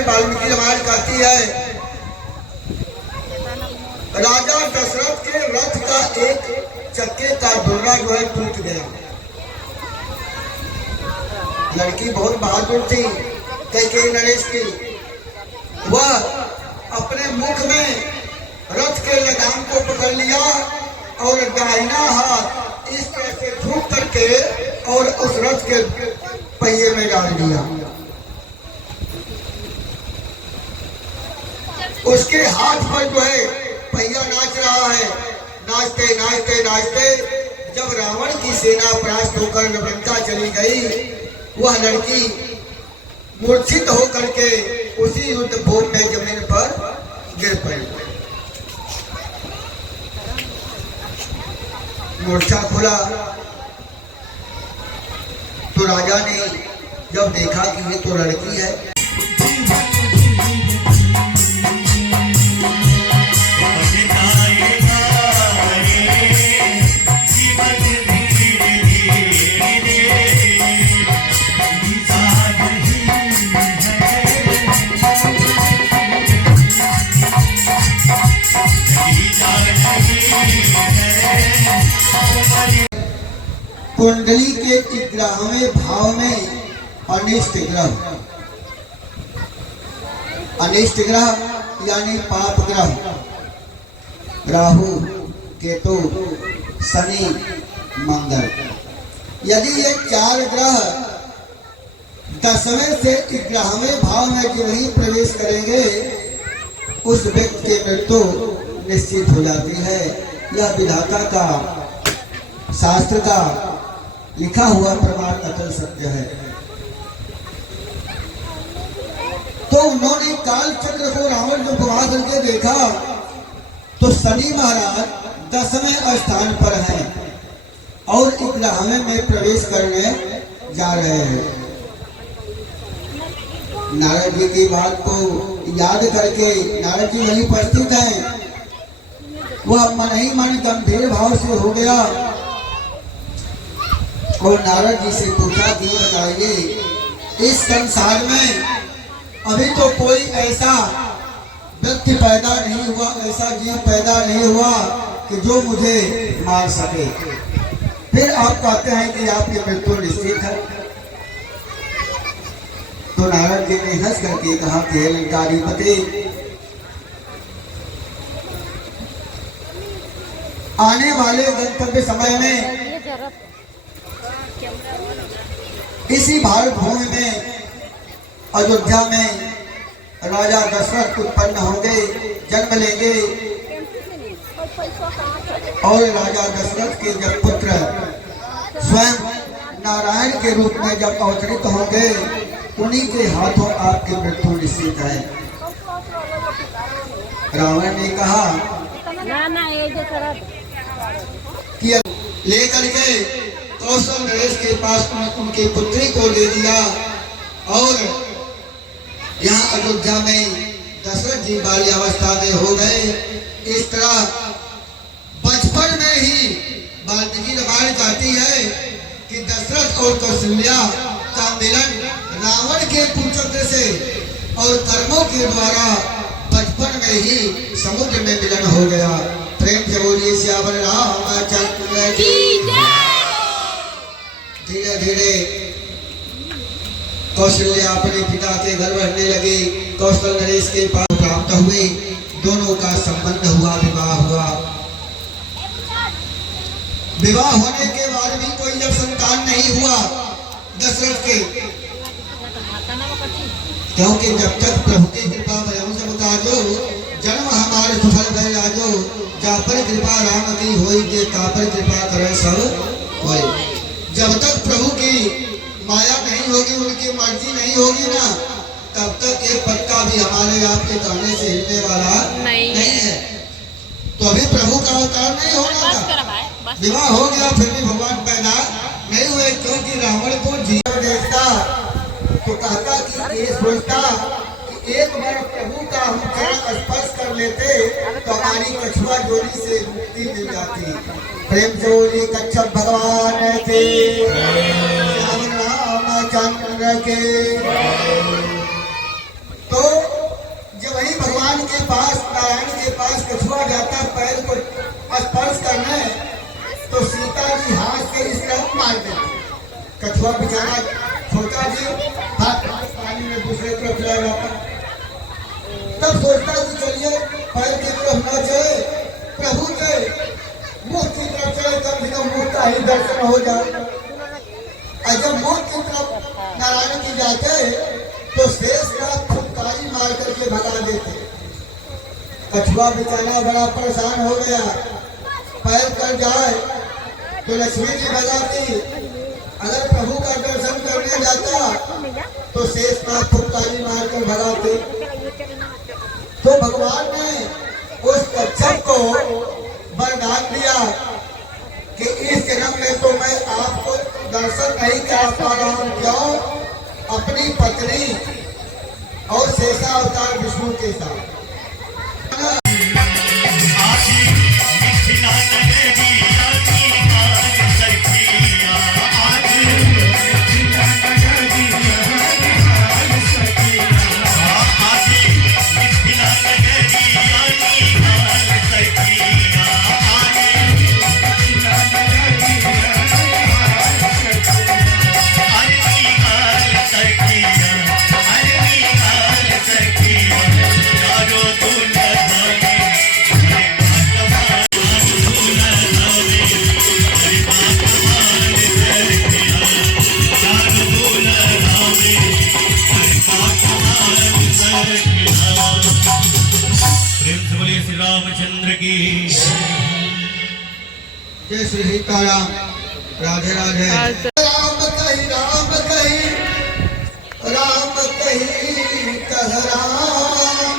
में वाल्मीकि रामायण कहती है, राजा दशरथ के रथ का एक चक्के का डोरा जो है टूट गया। लड़की बहुत बहादुर थी कैकेयी नरेश की। वह अपने मुख में रथ के लगाम को पकड़ लिया और दाहिना हाथ इस तरह से झुक करके और उस रथ के पहिए में डाल दिया। उसके हाथ पर जो है पहिया नाच रहा है। नाचते नाचते नाचते जब रावण की सेना परास्त होकर लंका चली गई, वह लड़की मूर्छित होकर के उसी युद्ध भूमि में जमीन पर गिर पड़ी। मोर्चा खुला तो राजा ने जब देखा कि ये तो लड़की है, कुंडली के 11वें भाव में अनिष्ट ग्रह, अनिष्ट ग्रह यानी पाप ग्रह, राहु, केतु, शनि, मंगल, यदि ये 4 ग्रह 10वें से 11वें भाव में जो ही प्रवेश करेंगे, उस व्यक्ति की मृत्यु निश्चित हो जाती है। यह विधाता का, शास्त्र का लिखा हुआ प्रमाण अटल सत्य है। तो उन्होंने काल चक्र को रावण जो घुमा करके देखा तो शनि महाराज 10वें स्थान पर हैं और 11वें में प्रवेश करने जा रहे हैं। नारद जी की बात को याद करके नारद जी वहीं उपस्थित हैं। वह मन ही मन गंभीर भाव से हो गया और नारद जी से पूछा कि बताइए, इस संसार में अभी तो कोई ऐसा व्यक्ति पैदा नहीं हुआ, ऐसा जीव पैदा नहीं हुआ कि जो मुझे मार सके, फिर आप कहते हैं कि आपकी मृत्यु निश्चित है। तो नारद जी ने हंस करके कहा कि लंकाधिपति, आने वाले गंतव्य समय में इसी भारत भूमि में अयोध्या में राजा दशरथ उत्पन्न होंगे, जन्म लेंगे और राजा दशरथ के जब पुत्र स्वयं नारायण के रूप में जब अवतरित होंगे, उन्हीं के हाथों आपकी मृत्यु निश्चित है। रावण ने कहा कि लेकर के कौशल नरेश के पास उनकी पुत्री को ले दिया और यहाँ अयोध्या में दशरथ जी बाल्यावस्था में हो गए। इस तरह बचपन में ही वाल्मीकि रामायण कहती है कि दशरथ और कौशल्या का मिलन रावण के पुत्र से और कर्मों के द्वारा बचपन में ही समुद्र में मिलन हो गया। प्रेम से बोलिए श्यावर रामचंद्र की। धीरे धीरे कौशल्या अपने पिता के घर रहने लगे। कौशल नरेश के पास प्राप्त हुए, दोनों का संबंध हुआ, विवाह हुआ। विवाह होने के बाद भी कोई जब संतान नहीं हुआ दशरथ के, क्योंकि जब तक प्रभु की कृपा भयम सब काजो, जन्म हमारे सफल भय राजो, जापर कृपा राम की होई के तापर कृपा करे सब होए। जब तक प्रभु की माया नहीं होगी, उनकी मर्जी नहीं होगी ना, तब तक एक पत्ता भी हमारे आपके कहने से हिलने वाला नहीं है। तो अभी प्रभु का अवतार नहीं होना था, विवाह हो गया फिर भी भगवान पैदा नहीं हुए, क्योंकि रावण को जीवन देखता तो कहता कि ये सोचता कि एक बार प्रभु का हम चरण स्पर्श कर लेते तो हमारी कछुआ जोड़ी से मुक्ति मिल जाती। प्रेम से बोली कच्छप भगवान के, रामचंद्र के। तो कछुआ बेचारा छोटा जी हाथ पानी में दूसरे तरफ जाएगा, तब सोचता है कि चलिए पैर की तरफ न चले, प्रभु के मुख की तरफ चले, कम से कम मुख का ही दर्शन हो जाए। और जब मुख की तरफ नारायण जी जाते तो शेषनाग फुटकारी मार करके भगा देते। कछुआ बेचारा बड़ा परेशान हो गया, पैर कर जाए तो लक्ष्मी जी भगाती, अगर प्रभु का दर्शन करने जाता तो शेषनाग फुटकारी मार कर भगाते। तो भगवान ने उस कच्छप को वरदान दिया कि इस जन्म में तो मैं आपको दर्शन नहीं कर पा रहा हूं, क्यों? अपनी पत्नी और शेषावतार विष्णु के साथ। रामचंद्र की जय श्री सीताराम। राधे राधे। राम कही राम कही राम कही कह राम,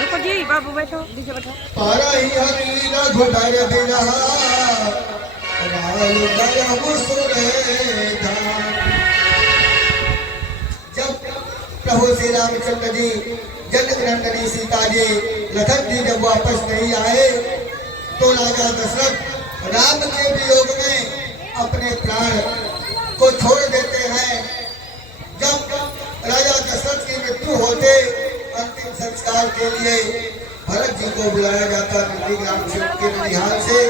रुको जी बाबू बैठो, नीचे बैठो। परहि हरि रघुबर बिरहा राल गयहु सुरेधा। जब प्रभु श्री रामचंद्र जी जनक नंदनी सीता जी लखन जी जब वापस नहीं आए तो राजा दशरथ राम के वियोग में अपने प्राण को छोड़ देते हैं। जब राजा दशरथ की मृत्यु होते अंतिम संस्कार के लिए भरत जी को बुलाया जाता नंदीग्राम के ननिहाल से।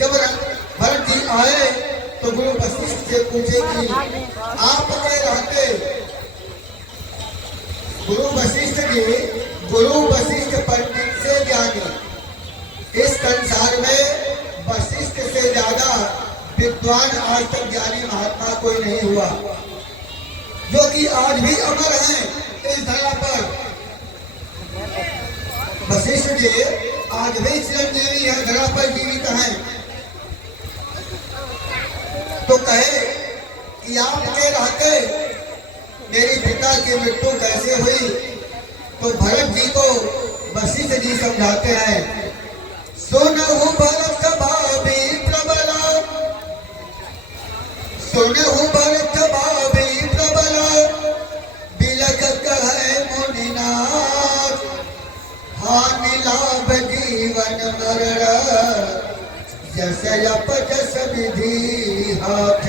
जब भरत जी आए तो गुरु वशिष्ठ से पूछे कि आपके रहते गुरु वशिष्ठ पंडित से ज्ञानी, इस संसार में वशिष्ठ से ज्यादा विद्वान आज तक ज्ञानी महात्मा कोई नहीं हुआ, जो कि आज भी अमर हैं इस धरा पर। वशिष्ठ जी आज भी चिरंजीवी है, धरा पर जीवित हैं। तो कहे कि आपके रहते मेरी पिता की मृत्यु कैसे हुई? तो भरत जी को वशिष्ठ जी समझाते हैं, सुनहु भरत भाभी प्रबला, सुनहु भरत भाभी प्रबला, बिलख कहे मुनिनाथ, हानि लाभ जीवन मरण, जस जप जस विधि हाथ।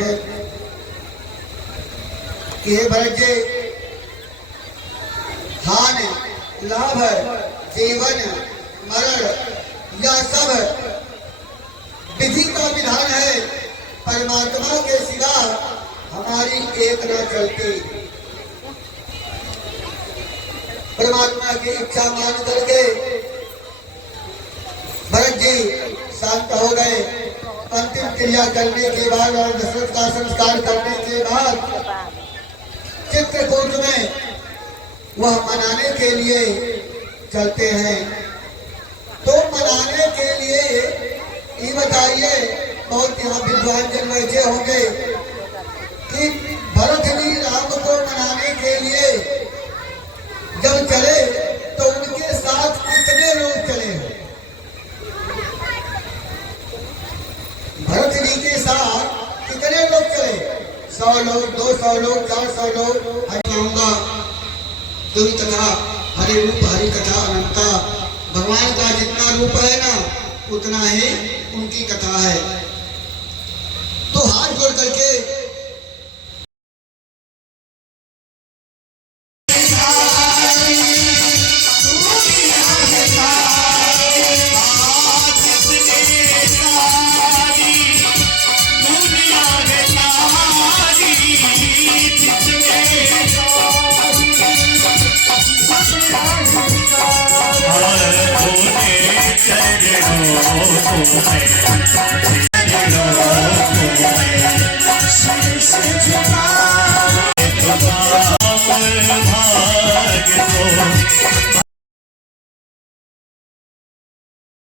के भरत जी, हानि लाभ जीवन मरण यह सब विधि का विधान है। परमात्मा के सिवा हमारी एक न चलती। परमात्मा की इच्छा मान करके भरत जी शांत हो गए। अंतिम क्रिया करने के बाद और दशरथ का संस्कार करने के बाद चित्रकूट में वह मनाने के लिए चलते हैं। तो मनाने के लिए ये बताइए, बहुत यहाँ विद्वान जन बैठे होंगे कि भरत जी राम को मनाने के लिए जब चले तो उनके साथ कितने लोग चले हैं? भरत जी के साथ कितने लोग चले? 100 लोग, 200 लोग, 400 लोग। कहूँगा तुम कथा हरि रूप हरि कथा अनंता। भगवान का जितना रूप है ना उतना ही उनकी कथा है। तो हाथ जोड़ करके है